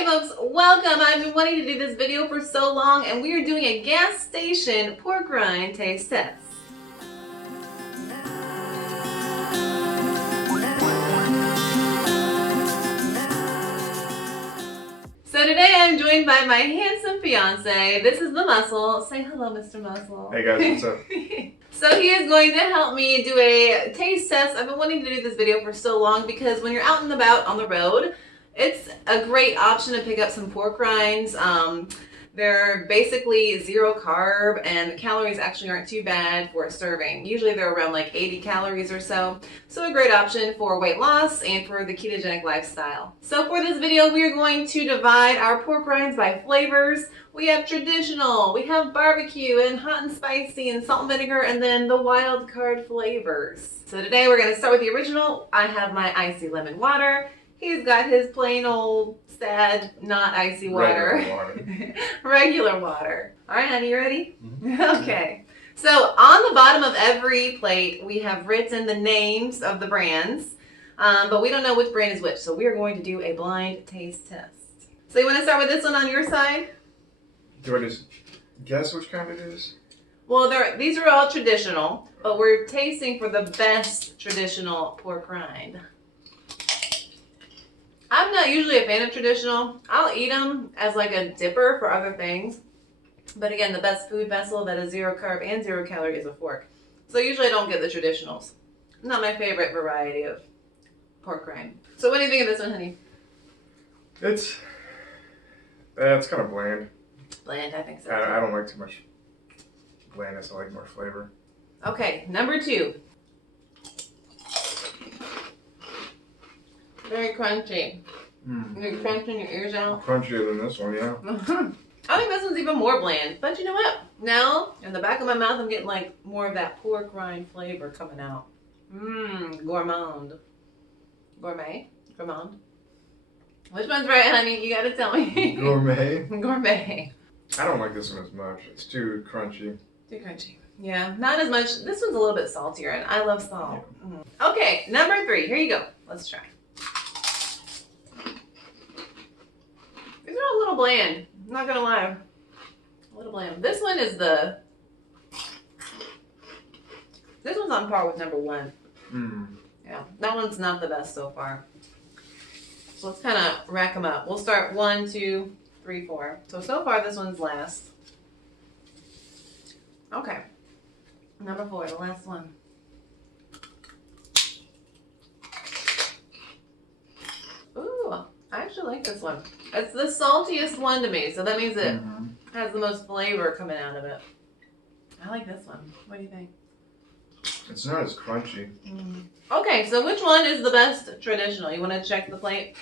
Hey folks, welcome. I've been wanting to do this video for so long, and we are doing a gas station pork rind taste test. So today I'm joined by my handsome fiance. This is the Muscle. Say hello, Mr. Muscle. Hey guys, what's up? So he is going to help me do a taste test. I've been wanting to do this video for so long because when you're out and about on the road, it's a great option to pick up some pork rinds. They're basically zero carb, and the calories actually aren't too bad for a serving. Usually they're around like 80 calories or so. So a great option for weight loss and for the ketogenic lifestyle. So for this video, we are going to divide our pork rinds by flavors. We have traditional, we have barbecue and hot and spicy and salt and vinegar, and then the wild card flavors. So today we're going to start with the original. I have my icy lemon water. He's got his plain old, sad, not icy water. Regular water. Regular water. All right, honey, you ready? Mm-hmm. Okay. So on the bottom of every plate, we have written the names of the brands, but we don't know which brand is which. So we are going to do a blind taste test. So you want to start with this one on your side? Do I just guess which kind it is? Well, these are all traditional, but we're tasting for the best traditional pork rind. I'm not usually a fan of traditional. I'll eat them as like a dipper for other things. But again, the best food vessel that is zero carb and zero calorie is a fork. So usually I don't get the traditionals. Not my favorite variety of pork rind. So what do you think of this one, honey? It's kind of bland. Bland, I think so. I don't like too much blandness. I like more flavor. Okay, number 2. Very crunchy. You're crunching your ears out. Crunchier than this one, yeah. I think this one's even more bland. But you know what? Now, in the back of my mouth, I'm getting like more of that pork rind flavor coming out. Gourmand. Gourmet? Gourmand? Which one's right, honey? You gotta tell me. Gourmet? Gourmet. I don't like this one as much. It's too crunchy. Too crunchy. Yeah, not as much. This one's a little bit saltier, and I love salt. Okay, number 3. Here you go. Let's try. These are all a little bland. I'm not gonna lie. A little bland. This one is this one's on par with number 1. Yeah, that one's not the best so far. So let's kind of rack them up. We'll start 1, 2, 3, 4. So far this one's last. Okay. Number 4, the last one. Ooh, I actually like this one. It's the saltiest one to me, so that means it has the most flavor coming out of it. I like this one. What do you think? It's not as crunchy. Okay, so which one is the best traditional? You want to check the plate?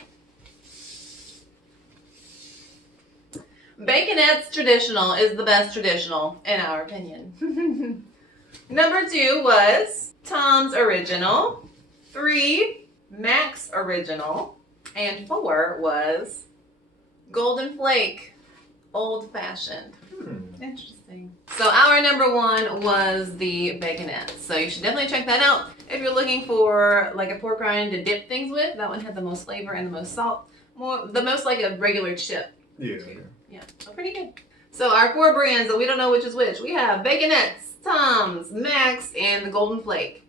Baconette's traditional is the best traditional, in our opinion. Number 2 was Tom's Original. 3, Mac's Original. And 4 was Golden Flake Old Fashioned. Interesting. So our number 1 was the Baconette. So you should definitely check that out. If you're looking for like a pork rind to dip things with, that one had the most flavor and the most salt. The most like a regular chip. Yeah, so pretty good. So our 4 brands that we don't know which is which. We have Baconettes, Tom's, Mac's, and the Golden Flake.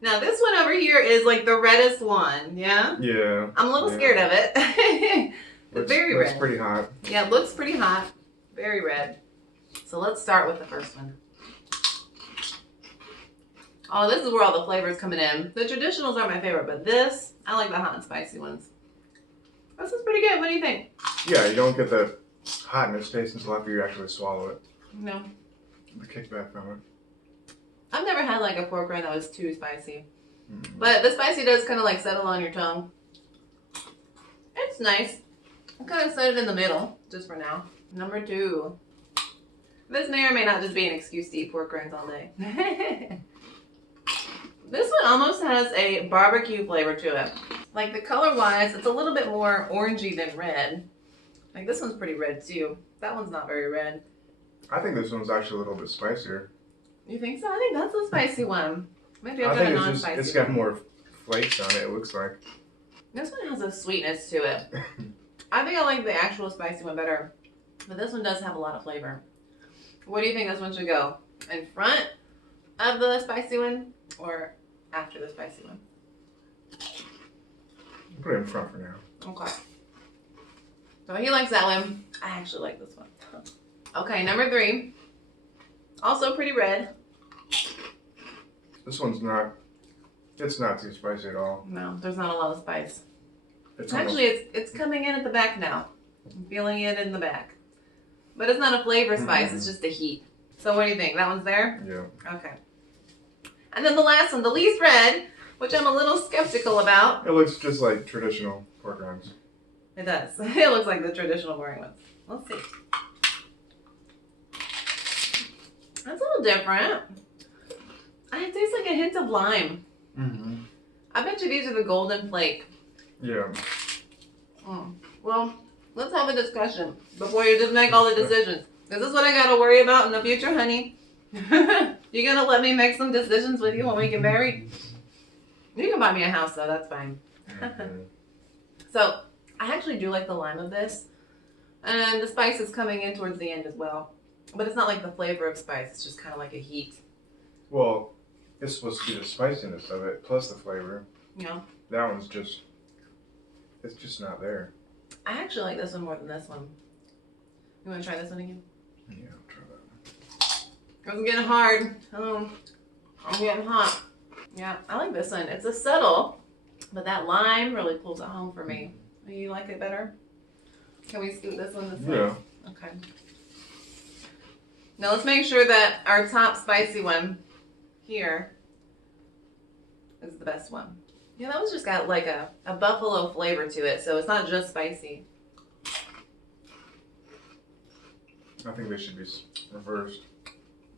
Now this one over here is like the reddest one, yeah? Yeah. I'm a little scared of it. It's very red. Looks pretty hot. Yeah, it looks pretty hot. Very red. So let's start with the first one. Oh, this is where all the flavors coming in. The traditionals are my favorite, but this, I like the hot and spicy ones. This is pretty good. What do you think? Yeah, you don't get the hotness taste until after you actually swallow it. No. The kickback from it. I've never had like a pork rind that was too spicy. But the spicy does kind of like settle on your tongue. It's nice. I'm kind of set it in the middle, just for now. Number 2. This may or may not just be an excuse to eat pork rinds all day. This one almost has a barbecue flavor to it. Like the color-wise, it's a little bit more orangey than red. Like this one's pretty red too. That one's not very red. I think this one's actually a little bit spicier. You think so? I think that's the spicy one. Maybe I've I got a think non-spicy. it's got more flakes on it, it looks like. This one has a sweetness to it. I think I like the actual spicy one better, but this one does have a lot of flavor. Where do you think this one should go? In front of the spicy one or after the spicy one? Put it in front for now. Okay. So he likes that one. I actually like this one. Okay, number 3. Also pretty red. This one's not. It's not too spicy at all. No, there's not a lot of spice. It's Actually, it's coming in at the back now. I'm feeling it in the back. But it's not a flavor spice, it's just a heat. So what do you think? That one's there? Yeah. Okay. And then the last one, the least red, which I'm a little skeptical about. It looks just like traditional pork rinds. It does. It looks like the traditional boring ones. Let's see. That's a little different. It tastes like a hint of lime. Mm-hmm. I bet you these are the golden flake. Yeah. Well, let's have a discussion before you just make all the decisions. Is this what I gotta worry about in the future, honey? You gonna let me make some decisions with you when we get married? You can buy me a house though, that's fine. Mm-hmm. So, I actually do like the lime of this. And the spice is coming in towards the end as well. But it's not like the flavor of spice, it's just kind of like a heat. Well, it's supposed to be the spiciness of it plus the flavor. Yeah. That one's just. It's just not there. I actually like this one more than this one. You want to try this one again? Yeah, I'll try that one. It's getting hard. Oh, I'm getting hot. Yeah, I like this one. It's a subtle, but that lime really pulls it home for me. You like it better? Can we scoot this one this way? Yeah. Okay. Now let's make sure that our top spicy one here is the best one. Yeah, that one's just got like a buffalo flavor to it, so it's not just spicy. I think they should be reversed.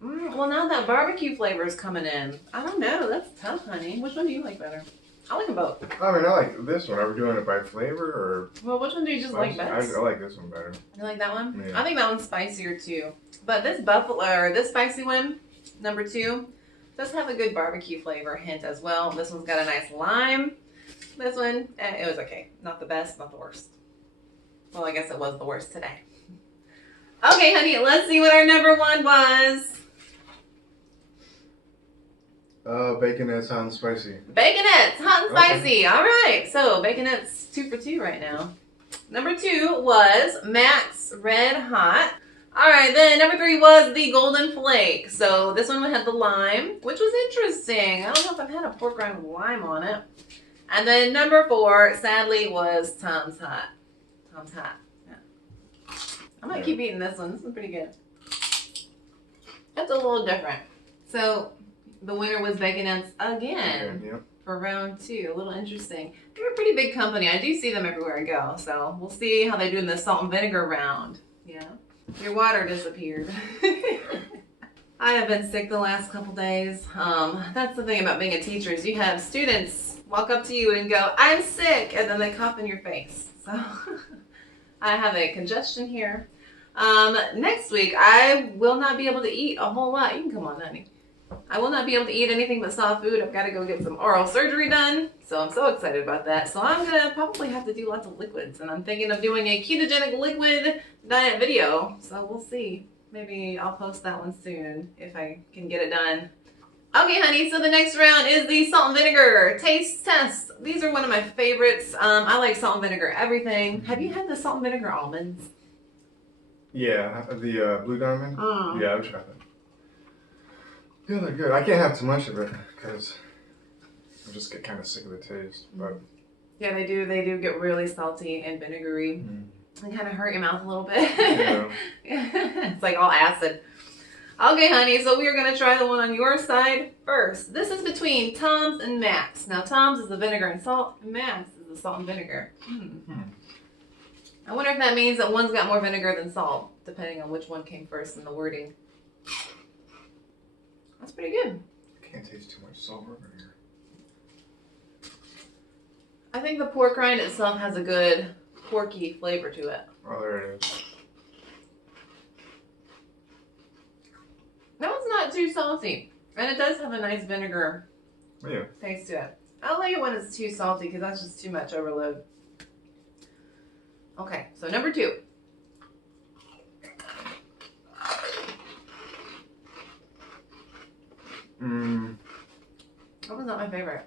Well, now that barbecue flavor is coming in. I don't know. That's tough, honey. Which one do you like better? I like them both. I mean, I like this one. Are we doing it by flavor or? Well, which one do you just like best? I like this one better. You like that one? Yeah. I think that one's spicier too. But this buffalo or this spicy one, number 2, does have a good barbecue flavor hint as well. This one's got a nice lime. This one, it was okay. Not the best, not the worst. Well, I guess it was the worst today. Okay, honey, let's see what our number 1 was. Baconettes hot and spicy. Baconettes, hot and Okay. spicy. All right, so baconettes 2 for 2 right now. Number 2 was Matt's Red Hot. All right, then number 3 was the Golden Flake. So this one had the lime, which was interesting. I don't know if I've had a pork rind with lime on it. And then number 4, sadly, was Tom's Hot. Tom's Hot. Yeah. I might keep eating this one. This one's pretty good. That's a little different. So the winner was Baconettes again. Yep. For round 2. A little interesting. They're a pretty big company. I do see them everywhere I go. So we'll see how they do in the salt and vinegar round. Yeah. Your water disappeared. I have been sick the last couple days. That's the thing about being a teacher is you have students walk up to you and go, "I'm sick," and then they cough in your face. So I have a congestion here. Next week I will not be able to eat a whole lot. You can come on, honey. I will not be able to eat anything but soft food. I've got to go get some oral surgery done. So I'm so excited about that. So I'm going to probably have to do lots of liquids. And I'm thinking of doing a ketogenic liquid diet video. So we'll see. Maybe I'll post that one soon if I can get it done. Okay, honey. So the next round is the salt and vinegar taste test. These are one of my favorites. I like salt and vinegar everything. Have you had the salt and vinegar almonds? Yeah, the Blue Diamond? Yeah, I've tried that. Yeah, they're good. I can't have too much of it because I just get kind of sick of the taste. But yeah, they do. They do get really salty and vinegary. They kind of hurt your mouth a little bit. Yeah. It's like all acid. Okay, honey. So we are going to try the one on your side first. This is between Tom's and Matt's. Now, Tom's is the vinegar and salt, and Matt's is the salt and vinegar. I wonder if that means that one's got more vinegar than salt, depending on which one came first in the wording. That's pretty good. I can't taste too much salt over here. I think the pork rind itself has a good porky flavor to it. Oh, there it is. That one's not too salty. And it does have a nice vinegar taste to it. I don't like it when it's too salty because that's just too much overload. Okay, so number 2. That was not my favorite.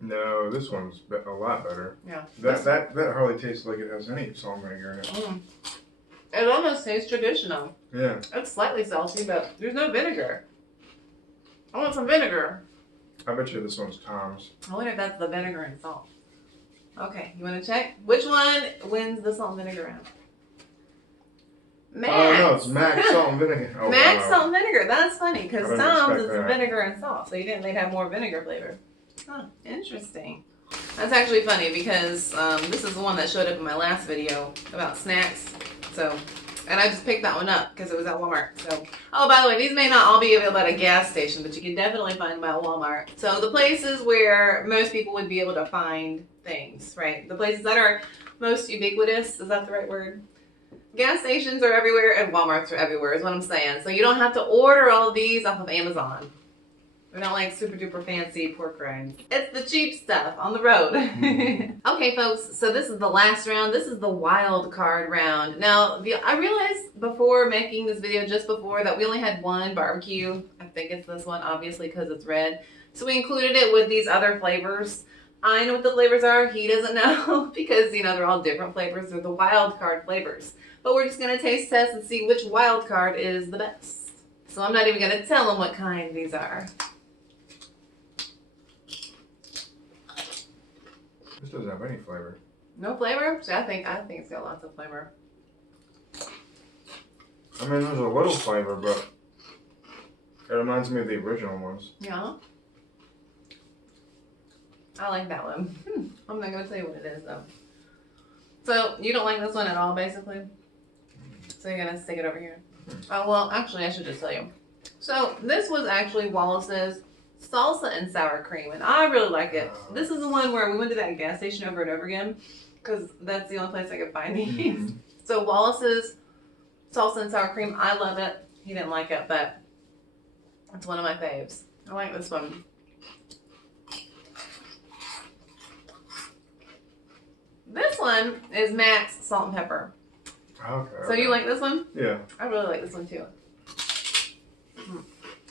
No, this one's a lot better. Yeah. That hardly tastes like it has any salt and vinegar in it. It almost tastes traditional. Yeah. It's slightly salty, but there's no vinegar. I want some vinegar. I bet you this one's Tom's. I wonder if that's the vinegar and salt. Okay, you want to check? Which one wins the salt and vinegar round? Max. Oh, no, it's Max salt and vinegar. Oh, Max wow. salt and vinegar. That's funny because I didn't Tom's expect is that. vinegar and salt. So you didn't they'd have more vinegar flavor. Huh, interesting. That's actually funny because this is the one that showed up in my last video about snacks. So, and I just picked that one up because it was at Walmart. So, oh, by the way, these may not all be available at a gas station, but you can definitely find them at Walmart. So the places where most people would be able to find things, right? The places that are most ubiquitous, is that the right word? Gas stations are everywhere and Walmarts are everywhere is what I'm saying. So you don't have to order all of these off of Amazon. They're not like super duper fancy pork rinds. It's the cheap stuff on the road. Okay, folks, so this is the last round. This is the wild card round. Now, I realized before making this video, just before, that we only had one barbecue. I think it's this one, obviously, because it's red. So we included it with these other flavors. I know what the flavors are. He doesn't know because, you know, they're all different flavors. They're the wild card flavors. But we're just going to taste test and see which wild card is the best. So I'm not even going to tell him what kind these are. This doesn't have any flavor. No flavor? See, I think it's got lots of flavor. I mean, there's a little flavor, but it reminds me of the original ones. Yeah. I like that one. I'm not going to tell you what it is, though. So, you don't like this one at all, basically? So you're going to stick it over here? Oh, well, actually, I should just tell you. So, this was actually Wallace's salsa and sour cream, and I really like it. This is the one where we went to that gas station over and over again, because that's the only place I could find these. So, Wallace's salsa and sour cream, I love it. He didn't like it, but it's one of my faves. I like this one. This one is Max salt and pepper. Okay. So you like this one? Yeah. I really like this one too.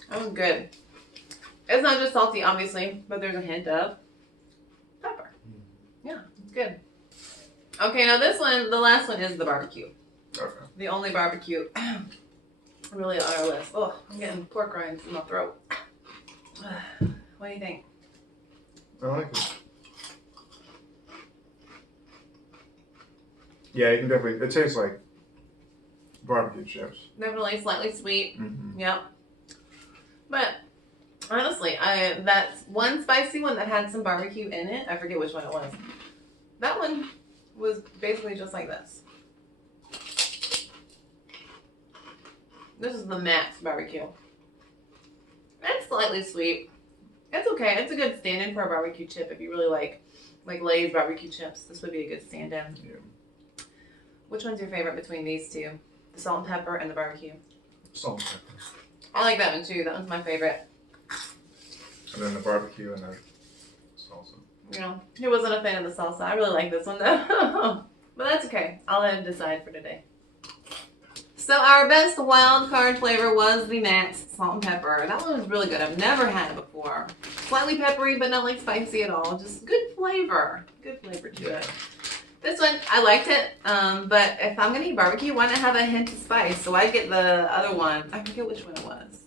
That one's good. It's not just salty, obviously, but there's a hint of pepper. Yeah, it's good. Okay, now this one, the last one is the barbecue. Okay. The only barbecue really on our list. Oh, I'm getting pork rinds in my throat. What do you think? I like it. Yeah, you can definitely, it tastes like barbecue chips. Definitely slightly sweet. Mm-hmm. Yep. But honestly, that's one spicy one that had some barbecue in it. I forget which one it was. That one was basically just like this. This is the Max barbecue. It's slightly sweet. It's okay. It's a good stand-in for a barbecue chip if you really like Lay's barbecue chips. This would be a good stand-in. Yeah. Which one's your favorite between these two? The salt and pepper and the barbecue? Salt and pepper. I like that one too. That one's my favorite. And then the barbecue and the salsa. You know, he wasn't a fan of the salsa. I really like this one though. But that's okay. I'll let him decide for today. So our best wild card flavor was the Max salt and pepper. That one was really good. I've never had it before. Slightly peppery, but not like spicy at all. Just good flavor. Good flavor to it. This one, I liked it, but if I'm going to eat barbecue, why not have a hint of spice? So I get the other one. I forget which one it was.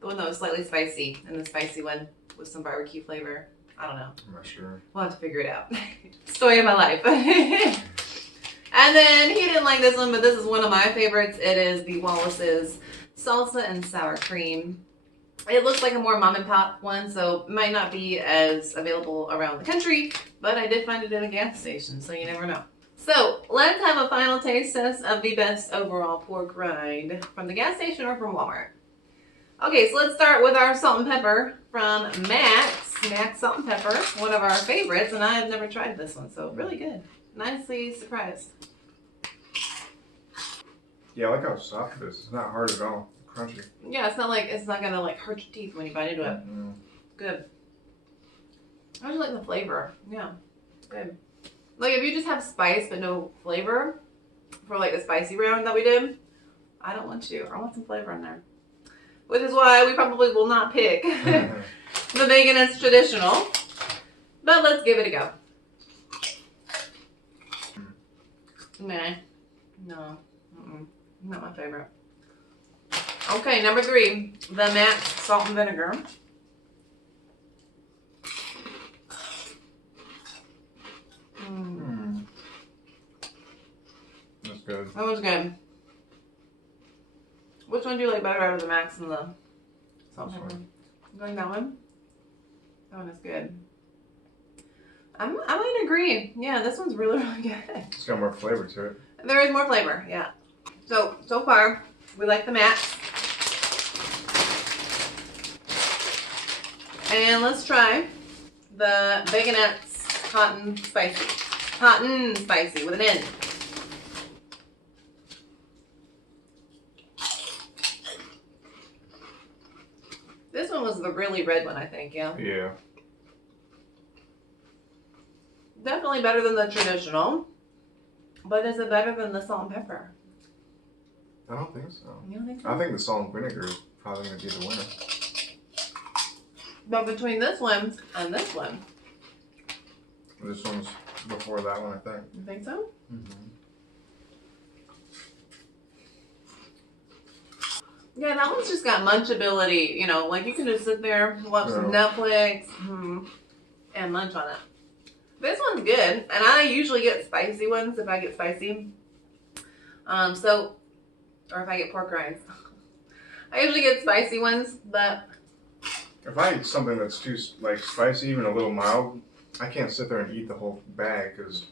The one that was slightly spicy, and the spicy one with some barbecue flavor. I don't know. I'm not sure. We'll have to figure it out. Story of my life. And then he didn't like this one, but this is one of my favorites. It is the Wallace's salsa and sour cream. It looks like a more mom and pop one, so it might not be as available around the country, but I did find it at a gas station, so you never know. So let's have a final taste test of the best overall pork rind from the gas station or from Walmart. Okay, so let's start with our salt and pepper from Max. Max salt and pepper, one of our favorites, and I have never tried this one, so really good. Nicely surprised. Yeah, I like how soft it is. It's not hard at all. Crunchy. Yeah, it's not gonna like hurt your teeth when you bite into it. Mm-hmm. Good. I just like the flavor. Yeah, good. Like if you just have spice but no flavor for like the spicy round that we did, I don't want you. I want some flavor in there. Which is why we probably will not pick the Veganist Traditional. But let's give it a go. Nah. No. Not my favorite. Okay, number 3. The Max Salt and Vinegar. That's good. That was good. Which one do you like better out of the Max and the salt and pepper? Going that one? That one is good. I might agree. Yeah, this one's really, really good. It's got more flavor to it. There is more flavor, yeah. So far, we like the Max. And let's try the Veganette's Hot and Spicy. Hot and Spicy with an N. This one was the really red one, I think, yeah. Yeah. Definitely better than the traditional. But is it better than the salt and pepper? I don't think so. You don't think so? I think the salt and vinegar is probably going to be the winner. But between this one and this one. This one's before that one, I think. You think so? Mm-hmm. Yeah, that one's just got munchability. You know, like you can just sit there, watch some Netflix, and munch on it. This one's good, and I usually get spicy ones if I get spicy. Or if I get pork rinds. I usually get spicy ones, but if I eat something that's too spicy, even a little mild, I can't sit there and eat the whole bag because,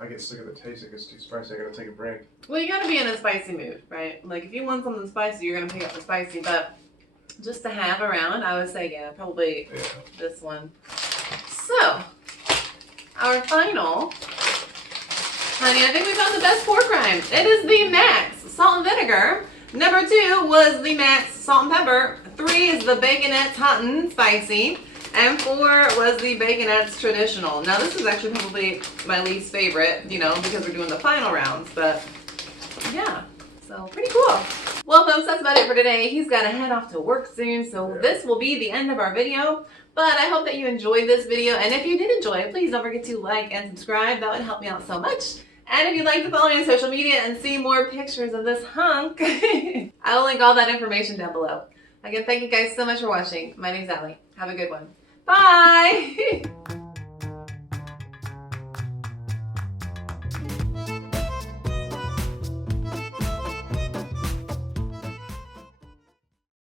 I get sick of the taste. It gets too spicy. I gotta take a break. Well, you gotta be in a spicy mood, right? Like if you want something spicy, you're gonna pick up the spicy. But just to have around, I would say probably this one. So our final, honey, I think we found the best pork rind. It is the Max Salt and Vinegar. Number 2 was the Max Salt and Pepper. 3 is the Baconette's Hot and Spicy. And 4 was the Baconette's Traditional. Now this is actually probably my least favorite, because we're doing the final rounds. But yeah, so pretty cool. Well, folks, that's about it for today. He's got to head off to work soon, so this will be the end of our video. But I hope that you enjoyed this video. And if you did enjoy it, please don't forget to like and subscribe. That would help me out so much. And if you'd like to follow me on social media and see more pictures of this hunk, I'll link all that information down below. Again, thank you guys so much for watching. My name's Allie. Have a good one. Bye!